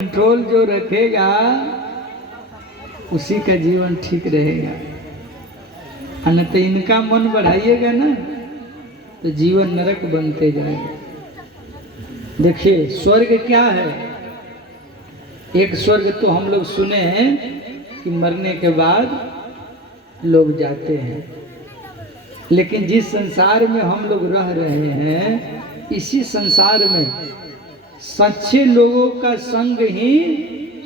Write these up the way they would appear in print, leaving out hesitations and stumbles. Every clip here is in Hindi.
कंट्रोल जो रखेगा उसी का जीवन ठीक रहेगा। न तो इनका मन बढ़ाइएगा ना तो जीवन नरक बनते जाएगा। देखिए स्वर्ग क्या है। एक स्वर्ग तो हम लोग सुने हैं कि मरने के बाद लोग जाते हैं, लेकिन जिस संसार में हम लोग रह रहे हैं इसी संसार में सच्चे लोगों का संग ही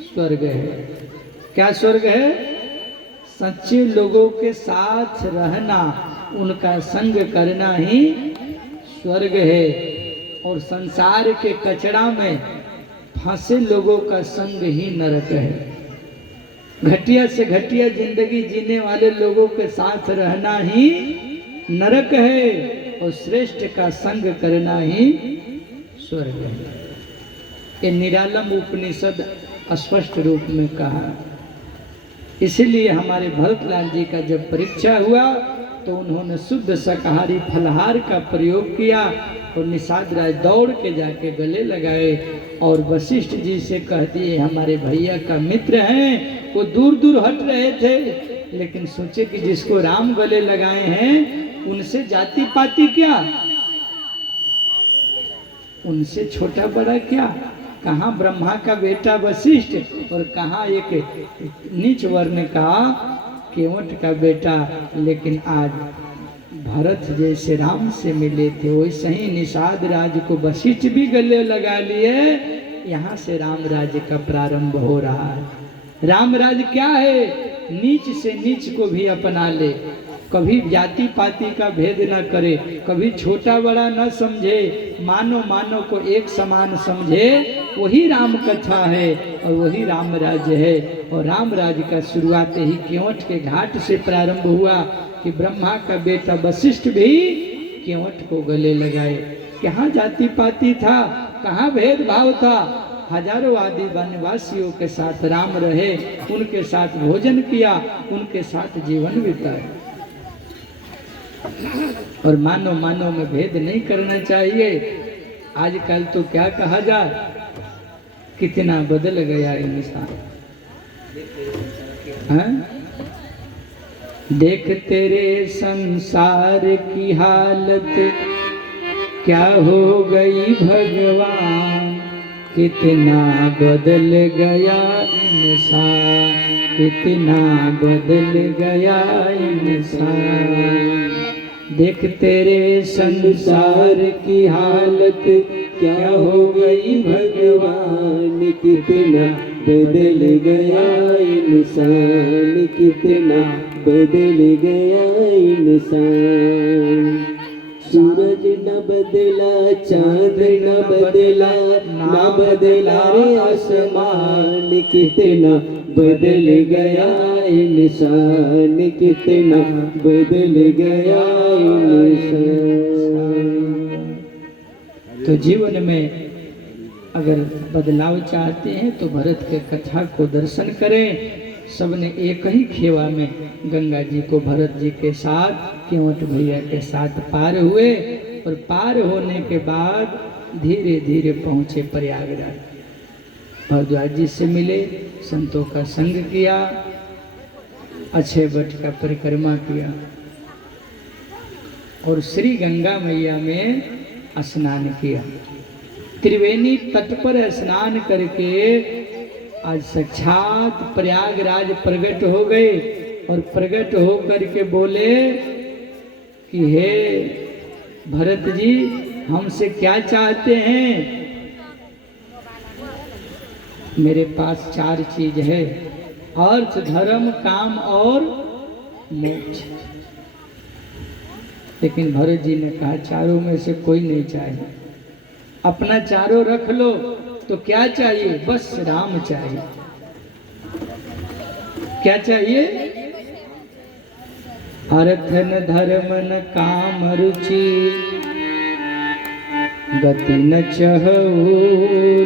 स्वर्ग है। क्या स्वर्ग है? सच्चे लोगों के साथ रहना, उनका संग करना ही स्वर्ग है। और संसार के कचरा में फंसे लोगों का संग ही नरक है। घटिया से घटिया जिंदगी जीने वाले लोगों के साथ रहना ही नरक है और श्रेष्ठ का संग करना ही स्वर्ग है। ये निरालम उपनिषद स्पष्ट रूप में कहा। इसीलिए हमारे भरतलाल जी का जब परीक्षा हुआ तो उन्होंने शुद्ध शाकाहारी फलहार का प्रयोग किया और निषाद राज दौड़ के जाके गले लगाए और वशिष्ठ जी से कह दिए, हमारे भैया का मित्र हैं, वो दूर दूर हट रहे थे, लेकिन सोचे कि जिसको राम गले लगाए हैं उनसे जाति पाति क्या, उनसे छोटा बड़ा क्या। कहाँ ब्रह्मा का बेटा वशिष्ठ और कहाँ एक नीच वर्ण का केवट का बेटा। लेकिन आज भरत जैसे राम से मिले थे वैसे ही निषाद राज को वशिष्ठ भी गले लगा लिए। यहाँ से राम राज्य का प्रारंभ हो रहा है। राम राज्य क्या है? नीच से नीच को भी अपना ले, कभी जाति पाति का भेद न करे, कभी छोटा बड़ा न समझे, मानो मानो को एक समान समझे। वही राम कथा है और वही राम राज्य है। और राम राज्य का शुरुआत ही केवट के घाट से प्रारंभ हुआ कि ब्रह्मा का बेटा वशिष्ठ भी केवट को गले लगाए। कहाँ जाति पाति था, कहाँ भेदभाव था। हजारों आदि वनवासियों के साथ राम रहे, उनके साथ भोजन किया, उनके साथ जीवन बिताया। और मानव मानव में भेद नहीं करना चाहिए। आजकल तो क्या कहा जाए, कितना बदल गया इंसान। देख तेरे संसार की हालत क्या हो गई भगवान, कितना बदल गया इंसान, कितना बदल गया इंसान। देख तेरे संसार की हालत क्या हो गई भगवान, कितना बदल गया इंसान, कितना बदल गया इंसान। सूरज न बदला, चांद न बदला, ना बदला रे आसमान, कितना बदल गया इंसान, कितना बदल गया इंसान। तो जीवन में अगर बदलाव चाहते हैं तो भरत के कथा को दर्शन करें। सबने एक ही खेवा में गंगा जी को भरत जी के साथ केवट भैया के साथ पार हुए और पार होने के बाद धीरे धीरे पहुँचे प्रयागराज। भरद्वाज जी से मिले, संतों का संग किया, अक्षय वट का परिक्रमा किया और श्री गंगा मैया में स्नान किया। त्रिवेणी तट पर स्नान करके आज साक्षात प्रयागराज प्रकट हो गए और प्रकट हो करके बोले कि हे भरत जी, हमसे क्या चाहते हैं? मेरे पास 4 चीज है, अर्थ धर्म काम और मोक्ष। लेकिन भरत जी ने कहा चारों में से कोई नहीं चाहिए, अपना चारों रख लो। तो क्या चाहिए? बस राम चाहिए। क्या चाहिए? अर्थ न धर्म न काम रुचि, गति न चहु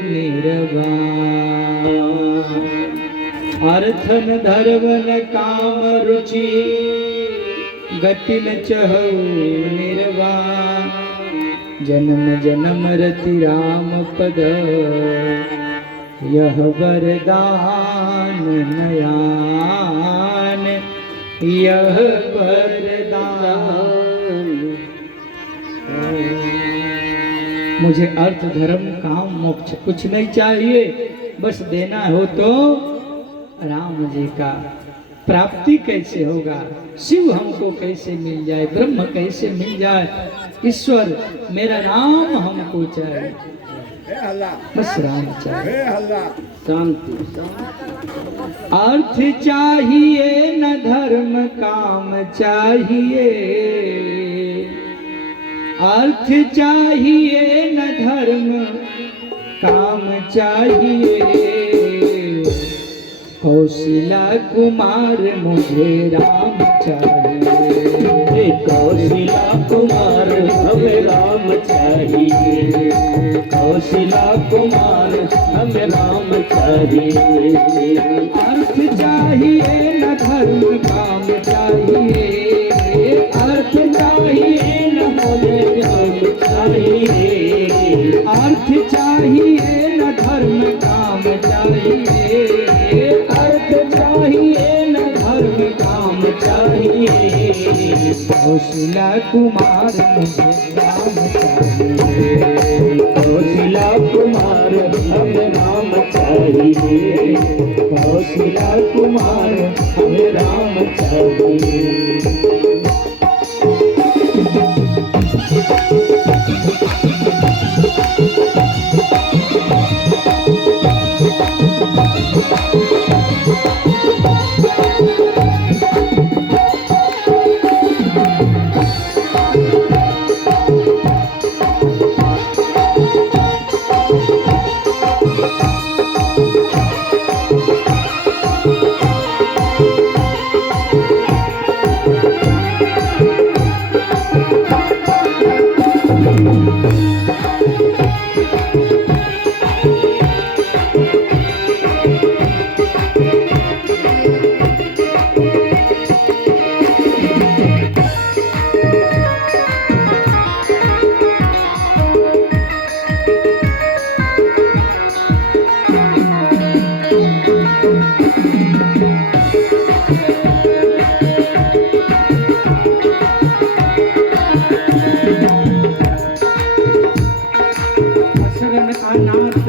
निर्वाण। अर्थ न धर्म न काम रुचि, गति न चहु निर्वाण। जन्म जन्म रति राम पद, यह वरदान नयान, यह वरदान। मुझे अर्थ धर्म काम मोक्ष कुछ नहीं चाहिए, बस देना हो तो राम जी का। प्राप्ति कैसे होगा, शिव हमको कैसे मिल जाए, ब्रह्म कैसे मिल जाए, ईश्वर मेरा राम हमको चाहिए, बस राम चाहिए। शांति। अर्थ चाहिए न धर्म काम चाहिए, अर्थ चाहिए न धर्म काम चाहिए। कौशिला कुमार मुझे राम चाहिए, कौशिला कुमार हमें राम चाहिए, कौशिला कुमार हमें राम चाहिए। अर्थ चाहिए न धर्म काम चाहिए, अर्थ चाहिए न हमें राम चाहिए, अर्थ चाहिए न धर्म काम चाहिए, अर्थ चाहिए न धर्म काम चाहिए। कौशिला कुमार मुझे राम चाहिए, कौशिला कुमार हमें राम चाहिए, कौशिला कुमार हमें राम चाहिए।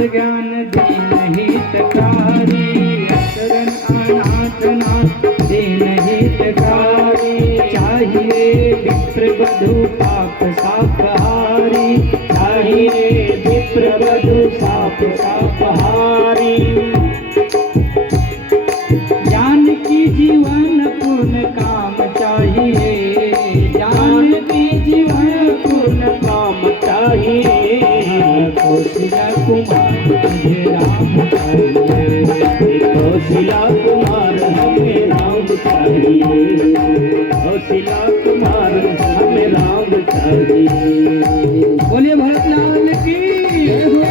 ज्ञान दीन हितकारी, शरण अनाथ नाथ दीन हितकारी। चाहिए विप्र वधु पाप सापहारी, चाहिए विप्र वधु साप सापहारी। ज्ञान की जीवन पूर्ण काम चाहिए, ज्ञान की जीवन पूर्ण काम चाहिए। कौशिला कुमार मुझे राम चाहिए, कौशिला कुमार हमें राम चाहिए, कौशिला कुमार हमें राम चाहिए। बोलिए भरत लाल की जय हो।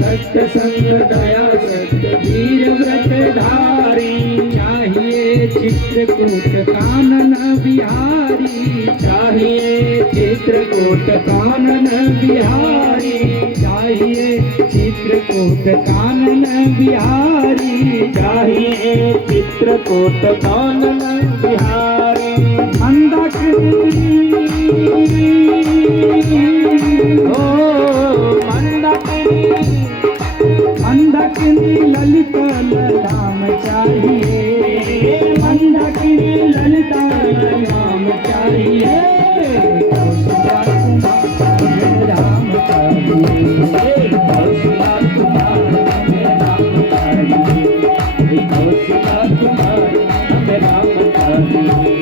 सत्य संग दया सत्य वीर व्रतधारी। चाहिए चित्रकूट कानन बिहारी, चाहिए चित्रकूट कानन बिहारी। चाहिए चित्रकूट कानन बिहारी, चाहिए चित्रकूट कानन बिहारी। मंदाकिनी ओ मंदाकिनी मंदाकिनी ललिता नाम चाहिए, मंदाकिनी ललिता नाम चाहिए, कौशल्या कुमार राम चाहिए, कौशल्या कुमार राम चाहिए, कौशल्या कुमार राम चाहिए।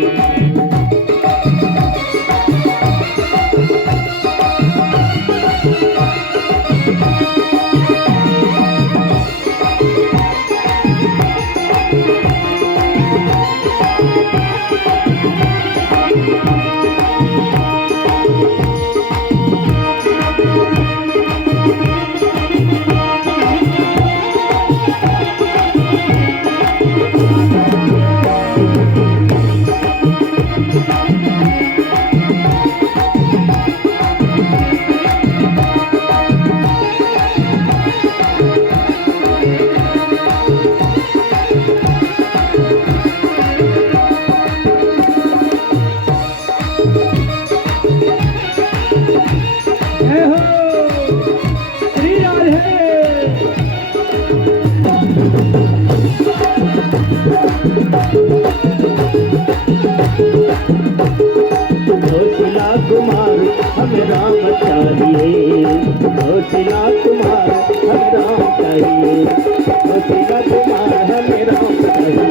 कौशल्या कुमार हमें राम चाहिए, कौशल्या कुमार हमें राम चाहिए, कौशल्या कुमार हमें राम चाहिए,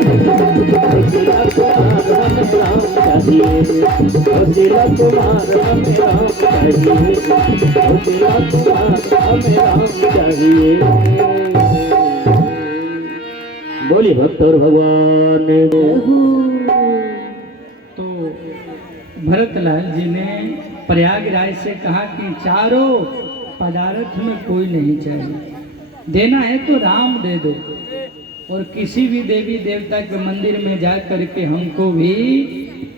कौशल्या कुमार हमें राम चाहिए, कौशल्या कुमार हमें राम चाहिए, कौशल्या कुमार हमें राम चाहिए। बोली भक्त और भगवान तो भरतलाल जी ने प्रयागराज से कहा कि चारों पदार्थ में कोई नहीं चाहिए, देना है तो राम दे दो, और किसी भी देवी देवता के मंदिर में जा करके हमको भी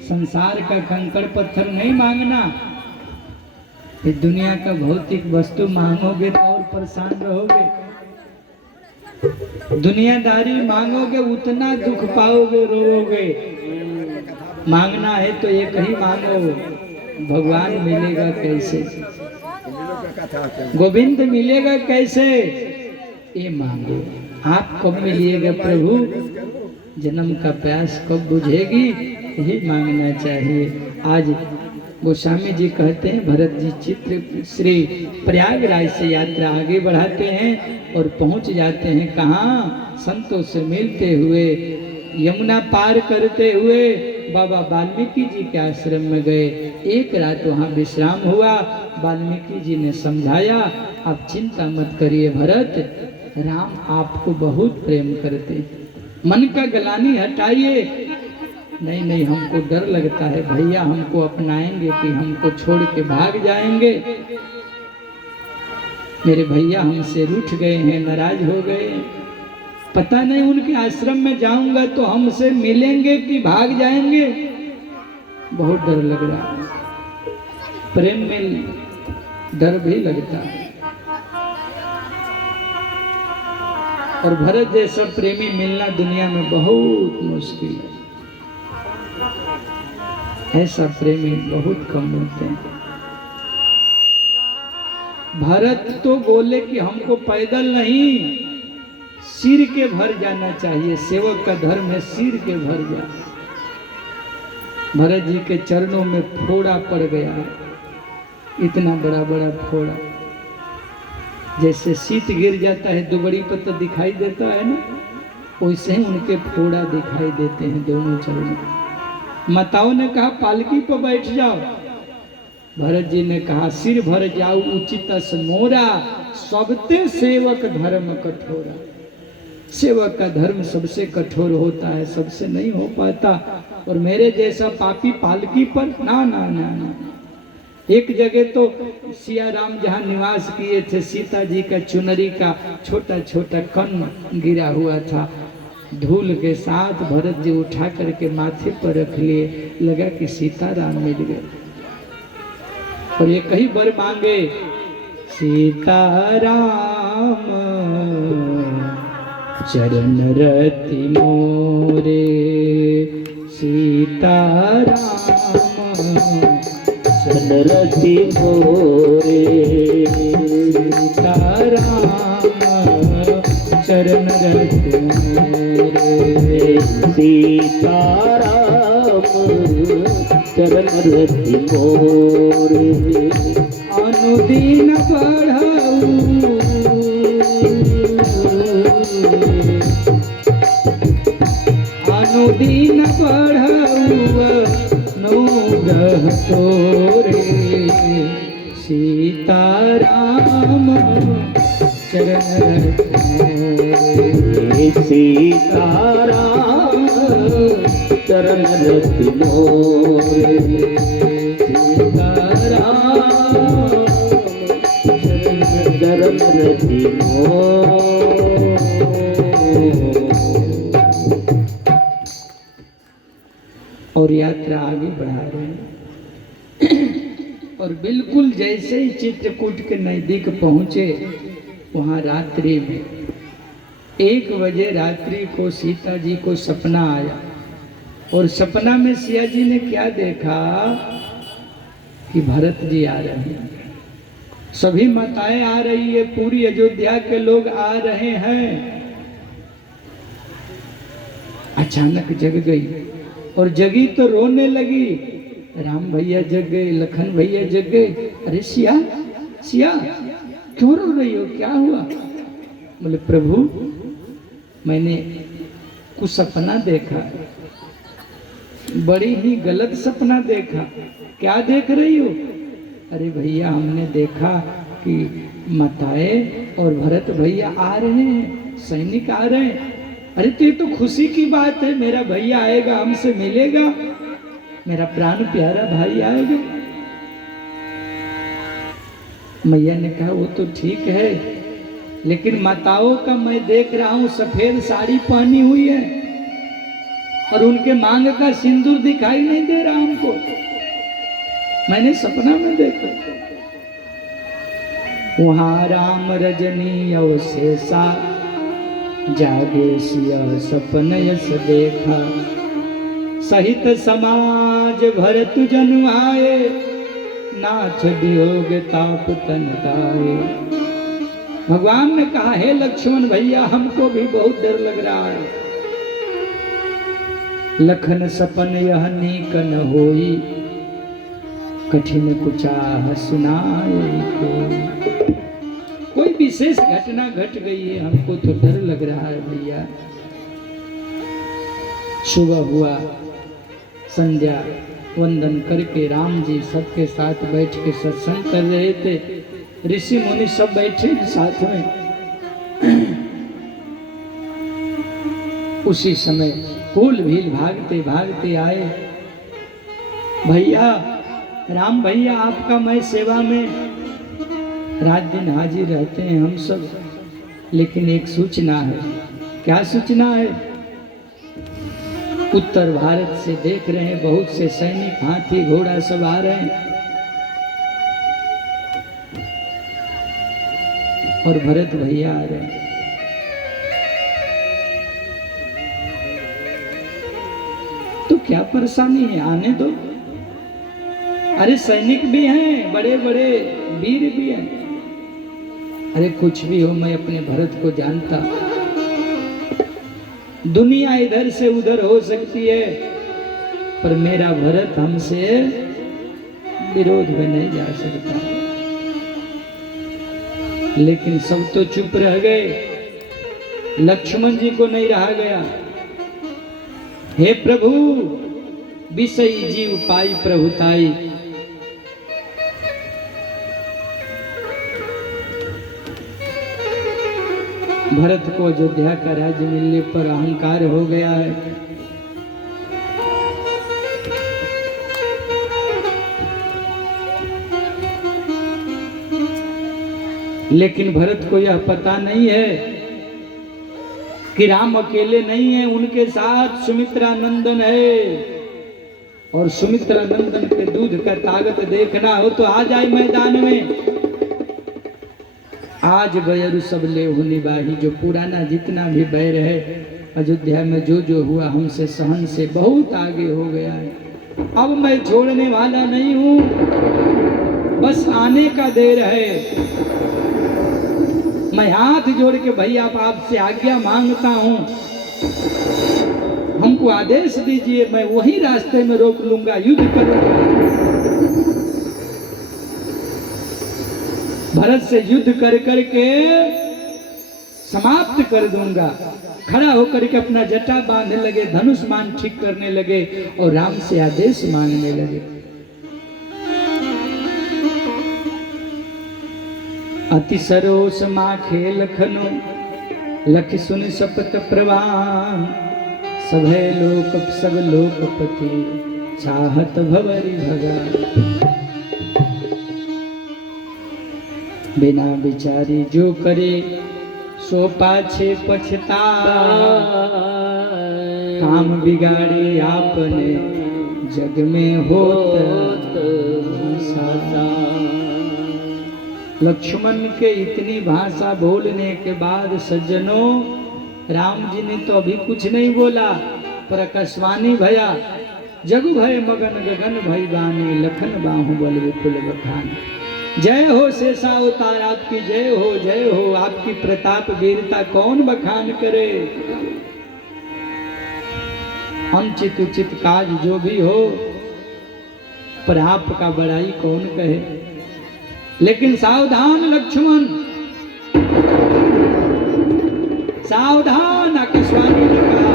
संसार का कंकड़ पत्थर नहीं मांगना। इस दुनिया का भौतिक वस्तु मांगोगे तो और परेशान रहोगे, दुनियादारी मांगोगे उतना दुख पाओगे, रोओगे। मांगना है तो एक ही मांगो, भगवान मिलेगा कैसे, गोविंद मिलेगा कैसे, ये मांगो। आप कब मिलिएगा प्रभु, जन्म का प्यास कब बुझेगी, यही मांगना चाहिए। आज गोस्वामी जी कहते हैं भरत जी चित्र श्री प्रयागराज से यात्रा आगे बढ़ाते हैं और पहुंच जाते हैं कहाँ, संतों से मिलते हुए, यमुना पार करते हुए बाबा वाल्मीकि जी के आश्रम में गए। एक रात वहाँ विश्राम हुआ। वाल्मीकि जी ने समझाया, आप चिंता मत करिए भरत, राम आपको बहुत प्रेम करते, मन का गलानी हटाइए। नहीं नहीं, हमको डर लगता है भैया, हमको अपनाएंगे कि हमको छोड़ के भाग जाएंगे, मेरे भैया हमसे रूठ गए हैं, नाराज हो गए हैं, पता नहीं उनके आश्रम में जाऊंगा तो हमसे मिलेंगे कि भाग जाएंगे, बहुत डर लग रहा है। प्रेम में डर भी लगता है, और भरत जैसा प्रेमी मिलना दुनिया में बहुत मुश्किल है, ऐसा प्रेमी बहुत कम मिलते हैं। भरत तो बोले कि हमको पैदल नहीं, सिर के भर जाना चाहिए, सेवक का धर्म है सिर के भर जाना। भरत जी के चरणों में फोड़ा पड़ गया, इतना बड़ा बड़ा फोड़ा, जैसे शीत गिर जाता है दुबड़ी पर तो दिखाई देता है ना, वैसे ही उनके फोड़ा दिखाई देते हैं दोनों चरणों। माताओं ने कहा पालकी पर बैठ जाओ, भरत जी ने कहा सिर भर जाओ उचित मोरा, सबते सेवक धर्म कठोरा। सेवक का धर्म सबसे कठोर होता है, सबसे नहीं हो पाता, और मेरे जैसा पापी पालकी पर ना ना ना ना। एक जगह तो सिया राम जहाँ निवास किए थे, सीता जी का चुनरी का छोटा छोटा कण गिरा हुआ था, धूल के साथ भरत जी उठा करके माथे पर रख लिए, लगा कि सीताराम मिल गए, और ये कहीं बर मांगे, सीताराम चरण रति मोरे, सीताराम चरण रति मोरे, सीताराम चरण रत मोरे। सीताराम चरण रति मोरे। अनुदीन बढ़ाऊ अनुदीन बढ़ाऊ अनुग्रह तोरे। सीताराम चरण रत मोरे। सीताराम चरण रति मोरे। सीताराम चरण रति मोरे। और यात्रा आगे बढ़ा रहे हैं। और बिल्कुल जैसे ही चित्रकूट के नजदीक पहुंचे, वहां रात्रि में 1 बजे रात्रि को सीता जी को सपना आया। और सपना में सिया जी ने क्या देखा कि भरत जी आ रहे हैं, सभी माताएं आ रही है, पूरी अयोध्या के लोग आ रहे हैं। अचानक जग गई और जगी तो रोने लगी। राम भैया जग गए, लखन भैया जग गए। अरे सिया सिया क्यों रो रही हो, क्या हुआ? बोले प्रभु मैंने कुछ सपना देखा, बड़ी ही गलत सपना देखा। क्या देख रही हो? अरे भैया हमने देखा कि माताएं और भरत भैया आ रहे हैं, सैनिक आ रहे हैं। अरे तो ये तो खुशी की बात है, मेरा भैया आएगा, हमसे मिलेगा, मेरा प्राण प्यारा भाई आएगा। मैया ने कहा वो तो ठीक है, लेकिन माताओं का मैं देख रहा हूं सफेद साड़ी पहनी हुई है और उनके मांग का सिंदूर दिखाई नहीं दे रहा हमको, मैंने सपना में देखा। वहां राम रजनी अवशेषा जागे सिया सपन यस देखा। सहित समाज भरत जन आए, नाच वियोग ताप तन दाए। भगवान ने कहा हे लक्ष्मण भैया हमको भी बहुत डर लग रहा है। लखन सपन यह नीक न होई, कठिन कुचाह सुनाए कोई विशेष घटना घट गई है, हमको तो डर लग रहा है भैया। सुबह हुआ, संध्या वंदन करके राम जी सबके साथ बैठ के सत्संग कर रहे थे। ऋषि मुनि सब बैठे हैं साथ में। उसी समय फूल भील भागते भागते आए। भैया राम भैया आपका मैं सेवा में रात दिन हाजिर रहते हैं हम सब, लेकिन एक सूचना है। क्या सूचना है? उत्तर भारत से देख रहे हैं बहुत से सैनिक हाथी घोड़ा सब आ रहे हैं और भरत भैया आ रहे हैं। तो क्या परेशानी है, आने दो। अरे सैनिक भी हैं, बड़े बड़े वीर भी हैं। अरे कुछ भी हो, मैं अपने भरत को जानता। दुनिया इधर से उधर हो सकती है, पर मेरा भरत हमसे विरोध में नहीं जा सकता। लेकिन सब तो चुप रह गए, लक्ष्मण जी को नहीं रहा गया। हे प्रभु विषयी जीव पाई प्रभुताई, भरत को अयोध्या का राज्य मिलने पर अहंकार हो गया है। लेकिन भरत को यह पता नहीं है कि राम अकेले नहीं है, उनके साथ सुमित्रा नंदन है। और सुमित्रा नंदन के दूध का ताकत देखना हो तो आ जाए मैदान में। आज बैर सब ले होनी बाही, जो पुराना जितना भी बैर है अयोध्या में जो जो हुआ हमसे सहन से बहुत आगे हो गया है। अब मैं छोड़ने वाला नहीं हूं, बस आने का देर है। मैं हाथ जोड़ के भैया आपसे आज्ञा मांगता हूं, हमको आदेश दीजिए, मैं वही रास्ते में रोक लूंगा, युद्ध करूंगा। भरत से युद्ध कर करके समाप्त कर दूंगा। खड़ा होकर के अपना जटा बांधने लगे, धनुष मान ठीक करने लगे और राम से आदेश मांगने लगे। अति सरोस माखे लखनो, लख सुन सपत प्रवान, सभय लोक सब लोकपति, चाहत भवरि भगा। बिना विचारी जो करे, सो पाछे पछताए, काम बिगाड़े आपने, जग में होत साता। लक्ष्मण के इतनी भाषा बोलने के बाद सज्जनों, राम जी ने तो अभी कुछ नहीं बोला, पर आकाशवाणी भया, जगु भय मगन गगन भय बानी, लखन बाहुबल विपुल बखान। जय हो शेषावतार, आपकी जय हो, जय हो, आपकी प्रताप वीरता कौन बखान करे। अनुचित उचित काज जो भी हो, पर आपका बड़ाई कौन कहे। लेकिन सावधान लक्ष्मण, सावधान, आकाशवाणी ने कहा,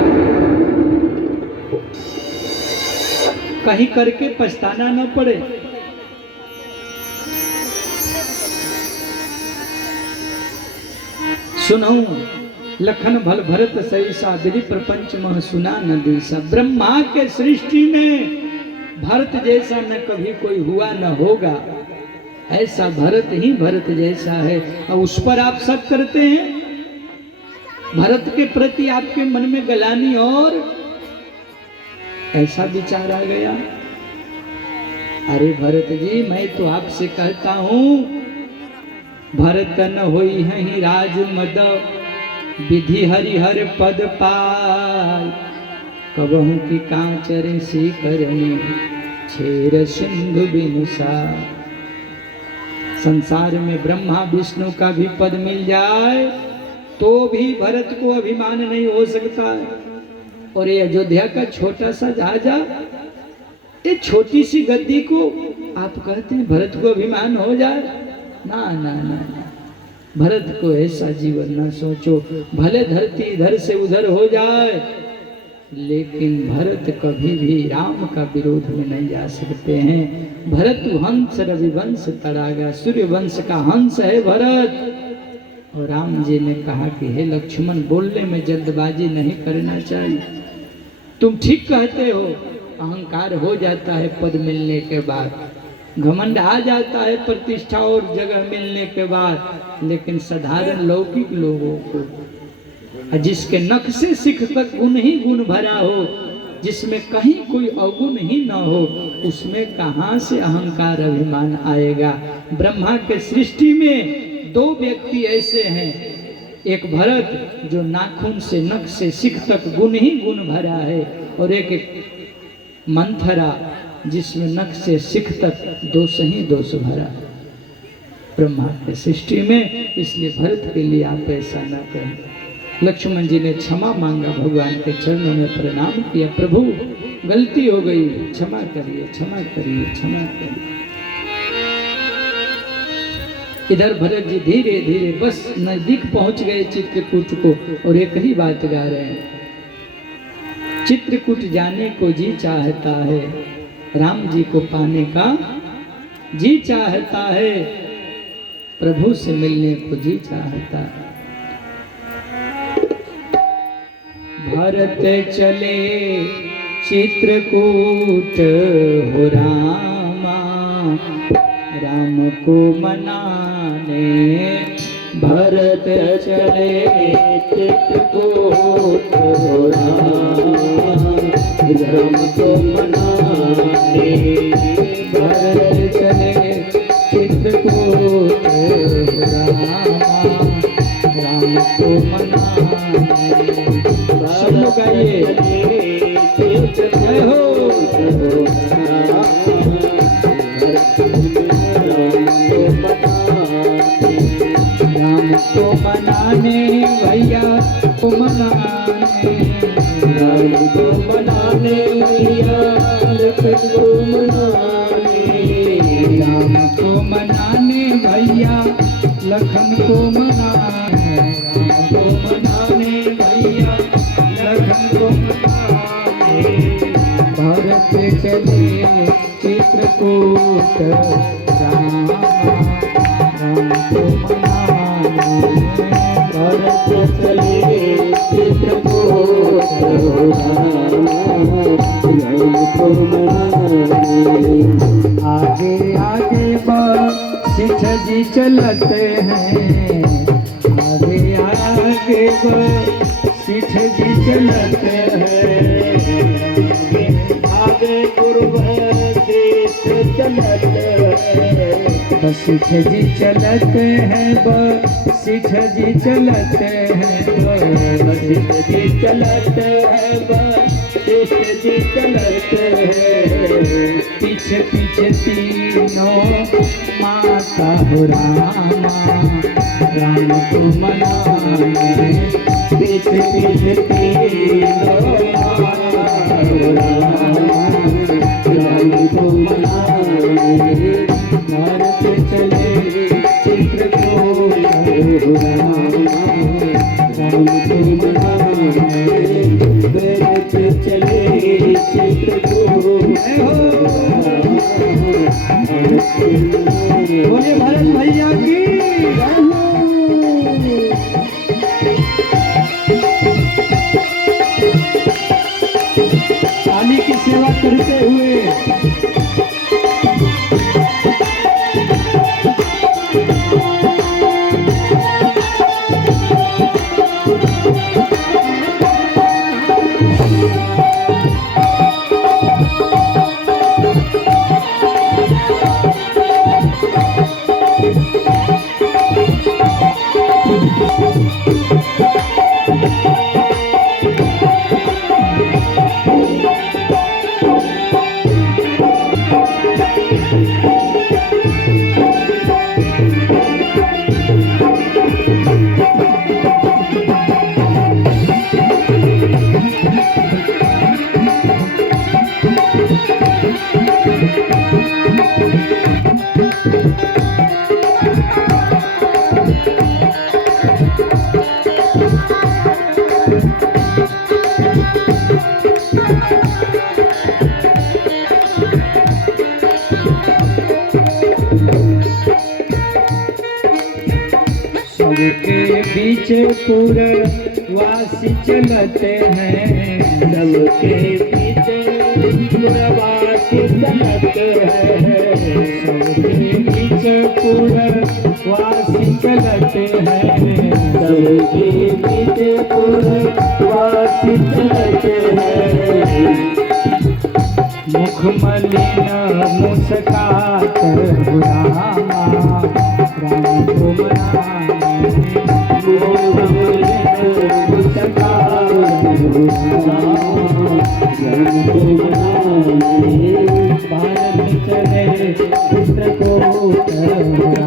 कहीं करके पछताना न पड़े। सुनो लखन भल भरत सैसा, विधि प्रपंच मह सुना न दिशा। ब्रह्मा के सृष्टि में भरत जैसा न कभी कोई हुआ न होगा, ऐसा भरत ही भरत जैसा है। और उस पर आप शक करते हैं। भरत के प्रति आपके मन में गलानी और ऐसा विचार आ गया। अरे भरत जी, मैं तो आपसे कहता हूं, भरत न होई हहीं राज मद, विधि हरिहर पद पाय। कबहू की कांचर सी करनी, छेर सिंधु बिनुसा। संसार में ब्रह्मा विष्णु का भी पद मिल जाए तो भी भरत को अभिमान नहीं हो सकता है। और ये अयोध्या का छोटा सा जहाजा, ये छोटी सी गद्दी को आप कहते हैं भरत को अभिमान हो जाए? ना ना ना, भरत को ऐसा जीवन ना सोचो। भले धरती इधर से उधर हो जाए, लेकिन भरत कभी भी राम का विरोध में नहीं जा सकते हैं। भरत हंस रविवंश तड़ागा, सूर्य वंश का हंस है भरत। और राम जी ने कहा कि हे लक्ष्मण, बोलने में जल्दबाजी नहीं करना चाहिए। तुम ठीक कहते हो, अहंकार हो जाता है पद मिलने के बाद, घमंड आ जाता है प्रतिष्ठा और जगह मिलने के बाद। लेकिन साधारण लौकिक लोगों को, जिसके नख से सिख तक गुण ही गुण भरा हो, जिसमें कहीं कोई अवगुण ही न हो, उसमें कहां से अहंकार अभिमान आएगा। ब्रह्मा के सृष्टि में दो व्यक्ति ऐसे हैं, एक भरत जो नाखून से नख से सिख तक गुण ही गुण भरा है, और एक मंथरा जिसमें नख से सिख तक दोष ही दोष भरा है ब्रह्मा के सृष्टि में। इसलिए भरत के लिए आप ऐसा न करें। लक्ष्मण जी ने क्षमा मांगा, भगवान के चरणों में प्रणाम किया, प्रभु गलती हो गई, क्षमा करिए, क्षमा करिए, क्षमा करिए। इधर भरत जी धीरे धीरे बस नजदीक पहुंच गए चित्रकूट को, और एक ही बात गा रहे हैं, चित्रकूट जाने को जी चाहता है, राम जी को पाने का जी चाहता है, प्रभु से मिलने को जी चाहता है। भरत चले चित्रकूट हो रामा, राम को मनाने। भरत चले चित्रकूट हो रामा, राम को मनाने। भरत चले चित्रकूट हो रामा, राम को मनाने। सब लोग गाइए, जय हो। राम को मनाने भैया को मनाने, राम को मनाने भैया लखन को मनाने, राम को मनाने भैया लखन को मनाने, राम को मनाने भैया लखन को मनाने। भरत चले चित्रकूट राम, राम को मनाने, भरत चले चित्रकूट राम को मनाने। आगे आगे वशिष्ठ जी चलते हैं, आगे आगे वशिष्ठ जी चलते हैं, आगे पूर्व देश चलते हैं, वशिष्ठ जी चलते हैं, वशिष्ठ जी चलते हैं, वशिष्ठ जी चलते हैं, वशिष्ठ जी चलते हैं। पीछे पीछे तीनों माता हो रामा, राम को मनाने, पीछे पीछे तीनों माता हो रामा, राम को मनाने। भारत चले चित्रकूट राम, राम को मनाने। भरत चले चित्रकूट बोले भरत भैया की जय हो। ताली की सेवा करते हुए सबके बीच पूरवासी चलते हैं, सबके पीछे पूर्ववासी चलते हैं, सबके बीच पूरवासी चलते हैं, सबके पीछे पूर्ववासी चलते हैं। मुख मलिन मुस्कात रामा, राम को मनाने, मुख मलिन मुस्कात राम को मनाने। भारत चले चित्रकूट रामा,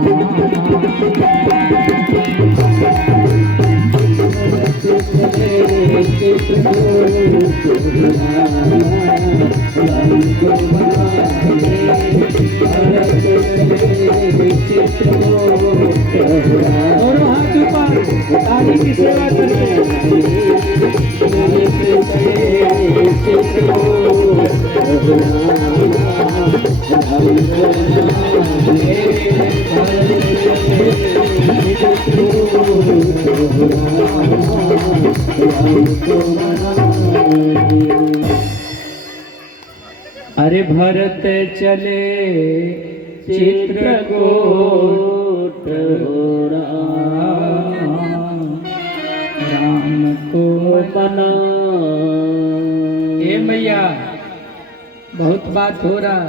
भरत चले चित्रकूट राम को मनाने। भरत चले चित्रकूट दोनों हाथ ऊपर ताली की सेवा करते हैं। अरे भरत चले चित्रकूट राम को मना। ए मैया बहुत बात हो रहा,